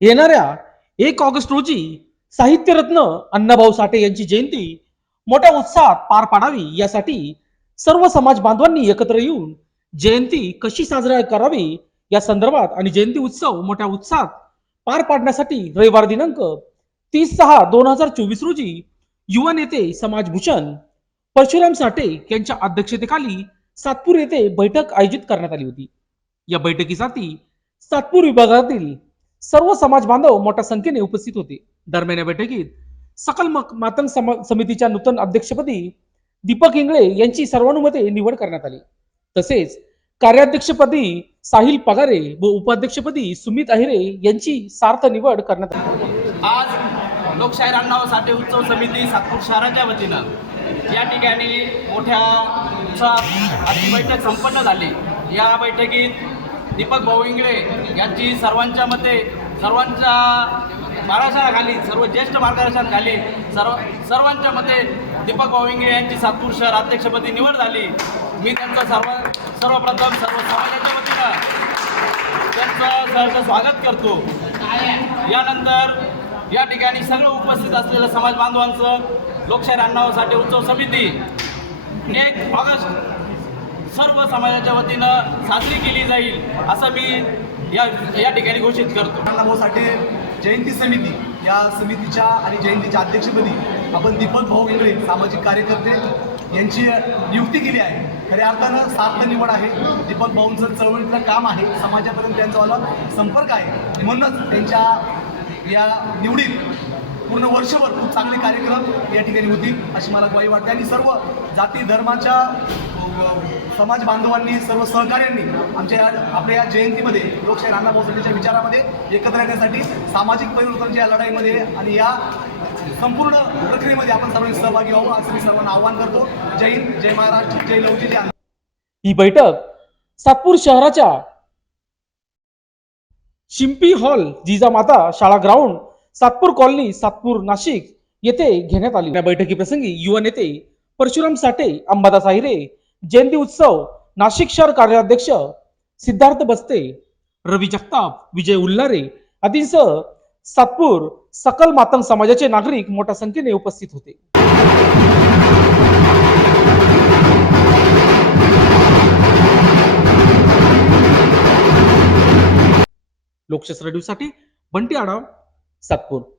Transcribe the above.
येणाऱ्या एक ऑगस्ट रोजी साहित्यरत्न अण्णाभाऊ साठे यांची जयंती मोठ्या उत्साहात पार पाडावी यासाठी सर्व समाज बांधवांनी एकत्र येऊन जयंती कशी साजरा करावी या संदर्भात आणि जयंती उत्सव मोठ्या उत्साहात पार पाडण्यासाठी रविवार दिनांक तीस सहा दोन हजार चोवीस रोजी युवा नेते समाजभूषण परशुराम साठे यांच्या अध्यक्षतेखाली सातपूर येथे बैठक आयोजित करण्यात आली होती. या बैठकीसाठी सातपूर विभागातील सर्व समाज बांधव मोठ्या संख्येने उपस्थित होते. दरम्यान या बैठकीत सकल मातंग सम- समितीच्या नूतन अध्यक्षपदी दीपक इंगळे यांची सर्वानुमते निवड करण्यात आली. तसेच कार्याध्यक्षपदी साहिल पगारे व उपाध्यक्षपदी सुमित अहिरे यांची सार्थ निवड करण्यात आली. आज लोकशाहीर अण्णाभाऊ साठे उत्सव समिती सातपूर शहराच्या वतीनं या ठिकाणी मोठ्या उत्साहात बैठक संपन्न झाली. या बैठकीत दीपक भाऊ इंगळे यांची सर्वांच्या मते सर्वांच्या मार्गदर्शनाखाली सर्व ज्येष्ठ मार्गदर्शनाखाली सर्व सर्वांच्या मते दीपक भाऊ इंगळे यांची सातपूर शहर अध्यक्षपदी निवड झाली. मी त्यांचं सर्व सर्वप्रथम सर्व समाजाच्या वतीनं त्यांचं सहर्ष स्वागत करतो. यानंतर या ठिकाणी सगळं उपस्थित असलेल्या समाज बांधवांचं लोकशाहीर अण्णाभाऊसाठी उत्सव समिती. एक ऑगस्ट सर्व समाजाच्या वतीनं साजरी केली जाईल असं मी या या ठिकाणी घोषित करतो. अण्णाभाऊ साठे जयंती समिती. या समितीच्या आणि जयंतीच्या अध्यक्षपदी आपण दीपक भाऊ इंगळे सामाजिक कार्यकर्ते यांची नियुक्ती केली आहे. खऱ्या अर्थानं सार्थ निवड आहे. दीपक भाऊंचं चळवळीतलं काम आहे. समाजापर्यंत त्यांचावाला संपर्क आहे. म्हणूनच त्यांच्या या निवडीत पूर्ण वर्षभर खूप चांगले कार्यक्रम या ठिकाणी होतील अशी मला ग्वाही वाटते. आणि सर्व जाती धर्माच्या समाज बांधवांनी सर्व सहकार्यांनी आमच्या या आपल्या या जयंतीमध्ये लोकशाही अण्णाभाऊ साठेच्या विचारामध्ये एकत्र येण्यासाठी सामाजिक परिवर्तनाच्या या लढाईमध्ये आणि या संपूर्ण प्रक्रियेमध्ये आपण सर्वांनी सहभागी व्हावं असं मी सर्वांना आवाहन करतो. जय हिंद जय महाराष्ट्र जय लवजी ही बैठक सातपूर शहराच्या शिंपी हॉल जिजामाता शाळा ग्राउंड सातपूर कॉलनी सातपूर नाशिक येथे घेण्यात आली. या बैठकीप्रसंगी युवा नेते परशुराम साठे अंबादास आहिरे जयंती उत्सव नाशिक शहर कार्याध्यक्ष सिद्धार्थ बस्ते रवी जगताप विजय उल्लारे आदींसह सातपूर सकल मातंग समाजाचे नागरिक मोठ्या संख्येने उपस्थित होते. लोकशास्त्रसाठी बंटी आढाव सातपूर.